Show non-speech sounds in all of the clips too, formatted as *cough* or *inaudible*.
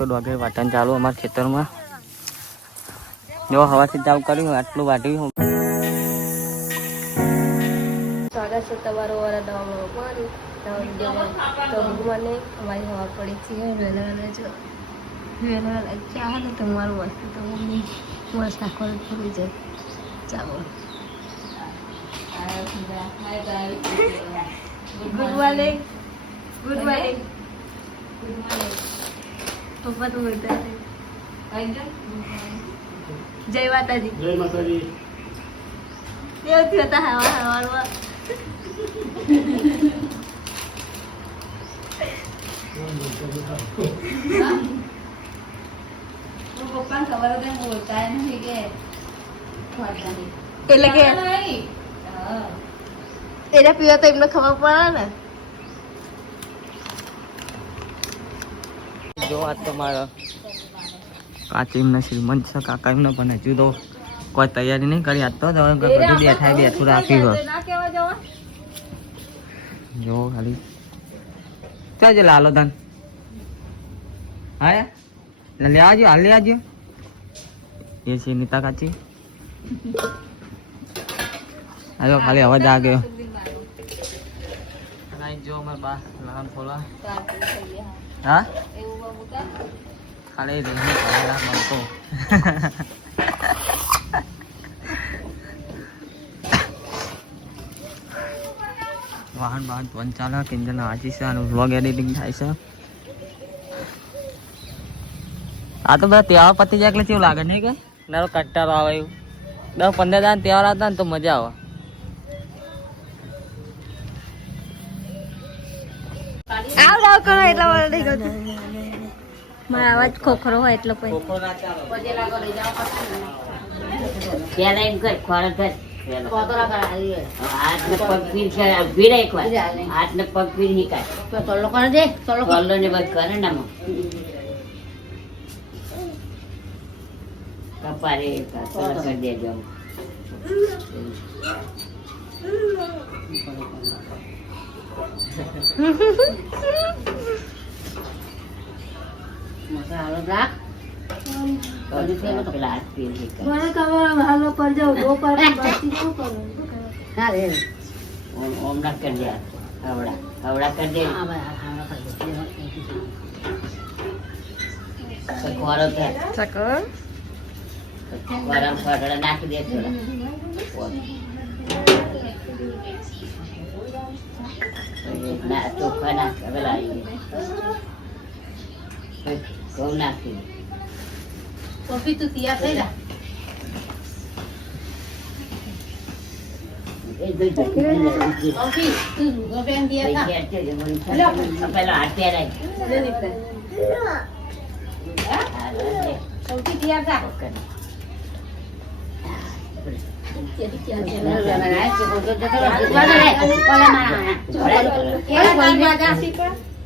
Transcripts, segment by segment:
તો વાટણ ચાલુ અમારા ખેતરમાં. જો હવાથી ચાલુ કર્યું, આટલું વાટ્યું સ્વાગત છે તમારો વાળા નવા બ્લોગમાં અમારી હવા પડી છે, વહેલા વહેલા જો વહેલા વહેલા ચા ને તમારું મસ્ત તો મમ્મી મસ્ત આખો પૂરી ચાલો. પપ્પા તો બોલતા જય માતાજી. જય માતાજી. દેવતી હતા હવા હવારમાં. એટલે કે એને પીવા તો એમને ખબર પડે ને. જો આ તો મારો કાચી એમને શ્રીમંત છે કાકા એમને પણ હજુ તો કોઈ તૈયારી નહીં કરી. આજ તો બધું બેઠા બેઠું રાખી હોય. ના જો ખાલી. ક્યાં છે લાલો ધન હા એટલે લે આવજો હાલ લે આવજો. એ છે નીતા કાચી. આવ્યો ખાલી અવાજ આ ગયો. જો મેં બા લહન ફોલા હા? ખાલી રહી ખાલા મળતો વાહન વાહન પવન ચાલે કિંજલ હાજી છે અને વ્લોગ એડિટિંગ થાય છે. આ તો બધા તહેવાર પતી જાય એટલે કેવું લાગે નહીં કે? નારો કંટાળો આવે એવું. દસ પંદર દાન તહેવાર આવતા ને તો મજા આવે. કરો એટલા વાર નહીં કરતું મારા અવાજ ખોખરો હોય એટલો પછી પેલા એમ કર ખોરાક કર હાથ ને પગ પીર છે ભીડ એક વાર હાથ ને પગ પીર નીકાળ તોલો કરે દે તોલો ને બધ કરે ને આમાં કપારે તોલો કરી દેજો પેલા હાથ પીર નીકાળ મને ખબર હાલો પર જાવ દો પર *laughs* બાકી શું કરું? ઓમ ઓમ ના કરી દે હવડા. હવડા કરી દે. સકર ગરમ ફટડા નાખી દે થોડા. ના ચોખા નાખ પેલા ઘઉં નાખી. કોફી તું તૈયાર થઈ જા કોફી? તું ગોબેન દિયા પેલા હાથે રાખ સૌથી તૈયાર થા મેં લગાવ્યું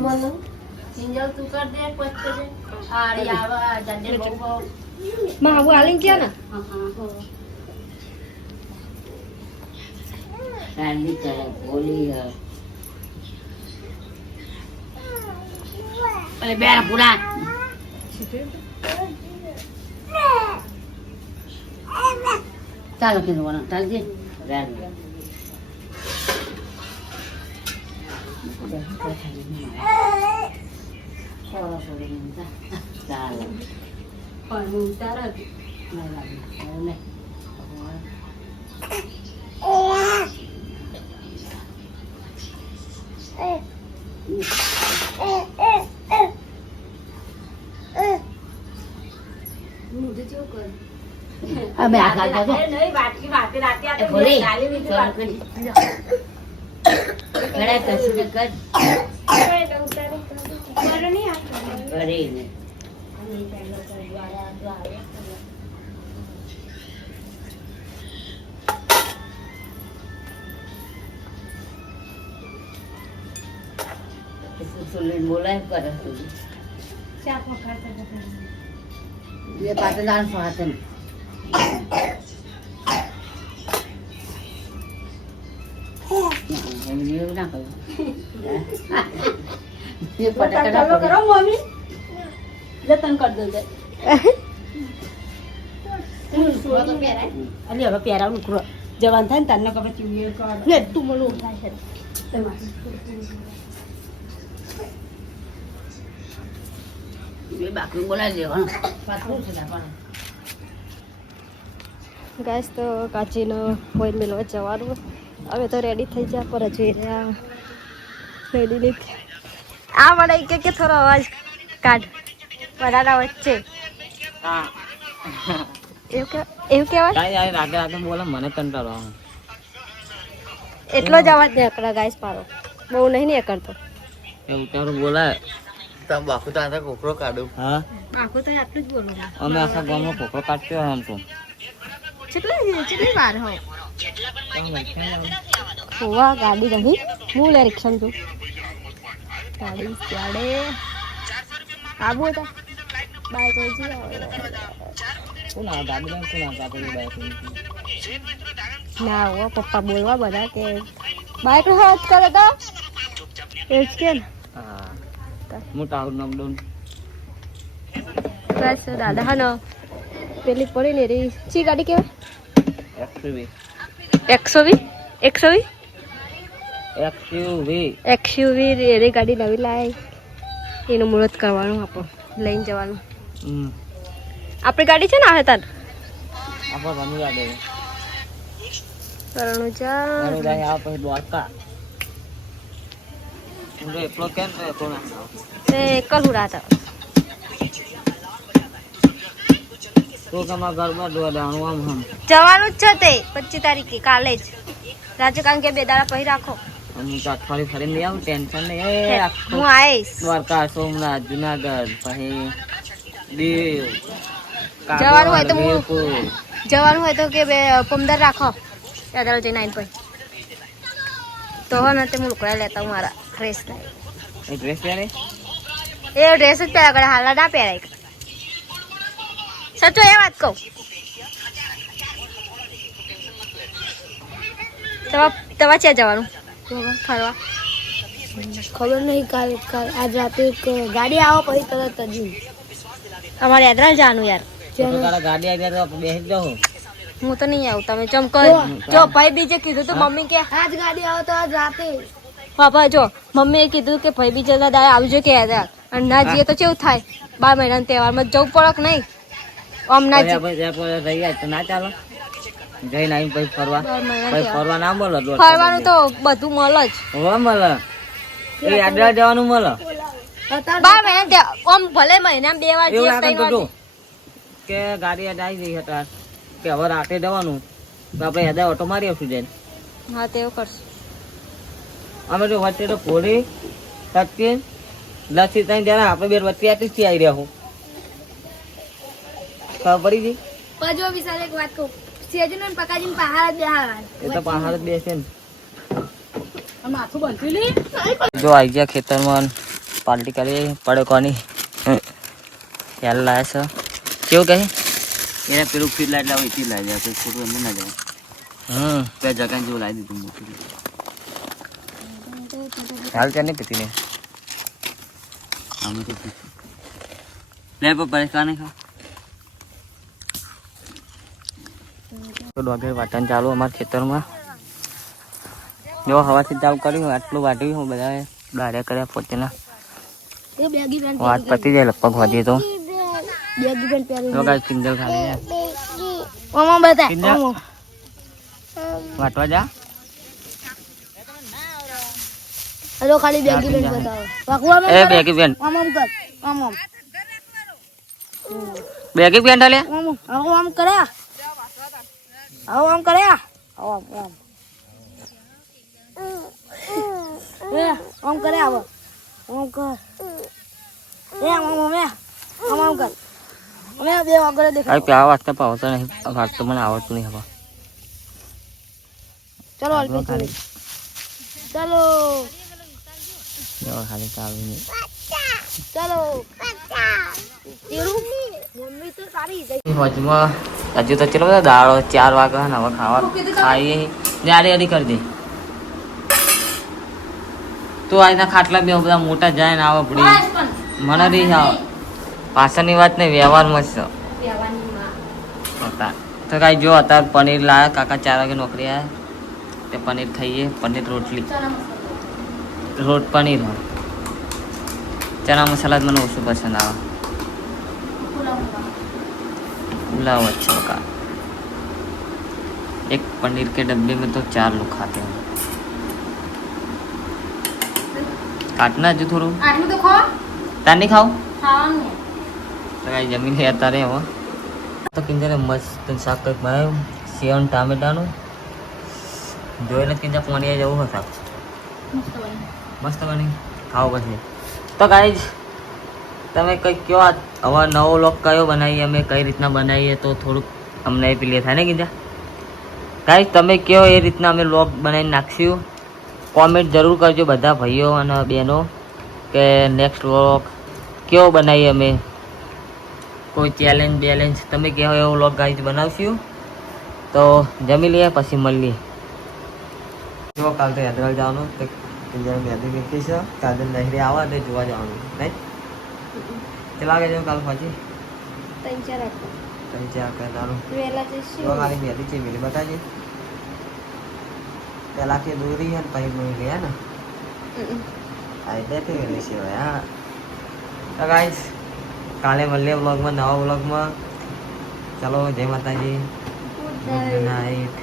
વાલા સિંજલ તું કર દે પછી આડી આવા જંડે બહુ બહુ. માં આવું આલીન ક્યાં ને? શાદી કરે બોલી અરે બે પૂરા ચાલો કીધું để trở thành nhà 걸어보는 자, 자, 걸음 따라기. 내가 오늘 À, mẹ à, cái સુસુલીને બોલાય કરે સુલી. એ પાટલાન ફાટન. એમને એવું ના *laughs* ફોડે. અલી હવે પહેરાવનું કરો જવાન થાય ને તને ખબર ચીવીએ ને તું મને છે. બાકી બોલાવી દેવાનું પાછું ગાઈસ તો કાચીનો કોઈ મેળવા જવાનું. હવે તો રેડી થઈ ગયા પર જઈ રહ્યા રેડી નહીં. આ મને કે કે થોડો અવાજ કાઢ. બધાના વચ્ચે. એવું કે એવું કહેવાય? કાંઈ યાર રાતે રાતે બોલે મને કંટાળો એટલો જ અવાજ નહીં અકડા ગાઈસ પારો બહુ નહીં ને કરતો એવું તારું બોલાય. તમે બાપુ તો આને કોકરો કાઢું હા? આખું તો આટલું જ બોલું અમે આખા ગામમાં કોકરો કાઢતો હોય આમ તો. કેટલી કેટલી વાર હોય હોવા ગાડી રહી હું લે રિક્ષા છું. ગાડી ચાડે આબુ હતા. લઈ જઈએ કોણ ગાડી કોણ ગાડી ના હો પપ્પા બોલવા બધા કે બાઈક નો હાથ કરે તો. એ જ કે હા. નામ બસ દાદા હા ને પેલી પડી ને રે. ચી ગાડી કેવાય એક્સયુવી એકસો વી એકસો વી એક્સયુવી એક્સયુવી એની ગાડી નવી લાવી એનું મુહૂર્ત કરવાનું આપણું લઈને જવાનું. આપણી ગાડી છે ને આ તાર? આપણે રમી યાદ આવે રણુજા રમી જાય આ પછી દ્વારકા. એકલો કેમ તો એકલો ના ખાવ. તે કલુડા હતા તું તમારા ઘરમાં દોડાણું આમ હમ. જવાનું જ છે તે પચીસ તારીખે કાલે જ. રાજુ કારણ કે બે દાડા પછી રાખો. હું તો અઠવાડિયું ફરીને લઈ આવું ટેન્શન નહીં. એ હું આવીશ. દ્વારકા સોમનાથ જુનાગઢ પછી દીવ જવાનું હોય તો હું- જવાનું હોય તો કે બે પંદર રાખો. દાદા જઈને આવીને પછી તો હો ને તે હું લુકડા લેતા હું મારા ડ્રેસ એ ડ્રેસ પહેરે? એ ડ્રેસ જ પહેરા કરે હાલા ના પહેરાય. સચો એ વાત કહું. તવા તવા છે જવાનું? ફરવા. ખબર નહીં કાલ કાલ આજ રાતે ગાડી આવો પછી તરત જ અમારે યાત્રા જવાનું યાર. ગાડી આવી જાય તો બેસી જાઓ હું તો નહીં આવું તમે ચમ કહો. જો ભાઈ બીજે કીધું તો મમ્મી કે આજ ગાડી આવો તો આજ રાતે. પાપા જો મમ્મીએ કીધું કે ભાઈ બીજે દાદા આવજો કે યાર. અને ના જઈએ તો કેવું થાય? બાર મહિનાના તહેવારમાં જવું પડક નહીં? આમ ના ત્યાં ના ચાલો. જઈને આવીને પછી ફરવા. પછી ફરવા ના મળે ફરવાનું તો બધું મળે જ. હવે મળે. એ જવાનું મળે. બાર મહિના આમ ભલે મહિનામાં બે વાર એવું લાગે ત્રણ તો. વાર જો કે ગાડી યાદ આવી ગઈ હતા કે હવે રાતે જવાનું. તો આપણે ઓટો મારી આવશું જઈને. જઈએ. હા તેવું કરશું. અમે તો વચ્ચે તો પૂરી સચિન લસી ત્રણ જણા આપણે બે વચ્ચે આટલી જ આવી રહ્યા હું. ખબર પડી ગઈ? વિશાલ એક વાત કહું. સેજન અને પકાજીને પહાડ જ બેહાડવાના. એ તો પહાડ જ બેસે ને. માથું બંધી લે? જો આવી ગયા ખેતરમાં પાર્ટી કરી પડે કોની. ખ્યાલ લાયા છે. કેવું કહે? એને પેલું ફીટ લાઈટ લાવે ફીટ લાવી જાય ખોટું એમને ના જાય હમ. બે જગા જેવું લાવી દીધું મોટું હાલ ત્યાં નહીં પીતી ને અમે તો. લે પપ્પા કાને ખા? તો ડોગર વાટણ ચાલુ અમારા ખેતરમાં. જો હવાથી ચાલુ કર્યું આટલું વાટ્યું હું બધા દાડે કર્યા પોતેના. વાત પતી જાય લગભગ વધીએ તો. કિંજલ ખાલી વાટવા જા. હલો ખાલી બેગી જાય. બતાવો. વાકવામાં એ બેગી પેન્ટ આમ આમ કર. આમ આમ. બેગી પેન્ટ લે આમ આમ. આમ આમ કર્યા આવો આમ કરે. આવો આમ આમ. એ આમ કરે આવો. આમ કર. એ આમ આમ આમ આમ આમ કર. અમે બે આગળ આ વાત તો પાવતો નહીં. વાત તો મને આવડતું નહીં હવે. ચલો અલ્પેશ ખાલી. ચલો. ખાલી ચાલુ નહીં. ચલો. તેરું મમ્મી તો સારી હજુ તો ચલો બધા દાળો ચાર વાગ્યા ને હવે ખાવા ખાઈએ જાડી અડી કરી દે. તું આજના ખાટલા બે બધા મોટા જાય ને આવે પડી મને નહીં આવે પાછળની વાત નહીં વ્યવહારમાં છે. તો કાંઈ જો અત્યારે પનીર લાયા કાકા ચાર વાગે નોકરી આવ્યા તે પનીર ખાઈએ પનીર રોટલી. રોટ પનીર હોય ચણા મસાલા મને ઓછું પસંદ આવે. पुलाव अच्छा होगा एक पनीर के डब्बे में तो चार लोग खाते हैं काटना जो थोड़ा આટલું તો ખો તાર નહીં ખાવ ખાવાનું તો કાંઈ જમીન લે અત્યારે હવે તો કિંજરે મસ્ત શાક કંઈક બનાવ્યું સેવન ટામેટાનું જોઈને જ કિંજા પાણી જવું હોય શાક મસ્ત બની ખાઓ પછી તો ગાઈઝ તમે કંઈક કયો હવે નવો લોક કયો બનાવીએ, અમે કઈ રીતના બનાવીએ તો થોડુંક અમને પેલી થાય ને કીધા કાંઈ તમે કયો એ રીતના અમે લોક બનાવીને નાખશું? કોમેન્ટ જરૂર કરજો બધા ભાઈઓ અને બહેનો કે નેક્સ્ટ વ્લોગ કયો બનાવીએ અમે? કોઈ ચેલેન્જ બેલેન્જ તમે કહો એવો વ્લોગ ગાઈઝ બનાવશું? તો જમી લઈએ, પછી મળીએ જો કાલ તો હૈદરાબાદ જવાનું મેદી મૂકી છે કાલે નહેરી આવે તો જોવા જવાનું. નહીં ચલા કે કાલ પછી ત્રણ ચાર આપો તમે ચા કરવાનું વહેલા જો જઈશું ખાલી મેદી છે મેલી બતાજે પેલા કે દોરી હે ને પછી દોરી ગયા ને હમ. આ એટલે તે વેલી છે હવે હા તો ગાઈસ કાલે મળીએ વ્લોગમાં નવા વ્લોગમાં ચાલો જય માતાજી Good ગુડ night. નાઇટ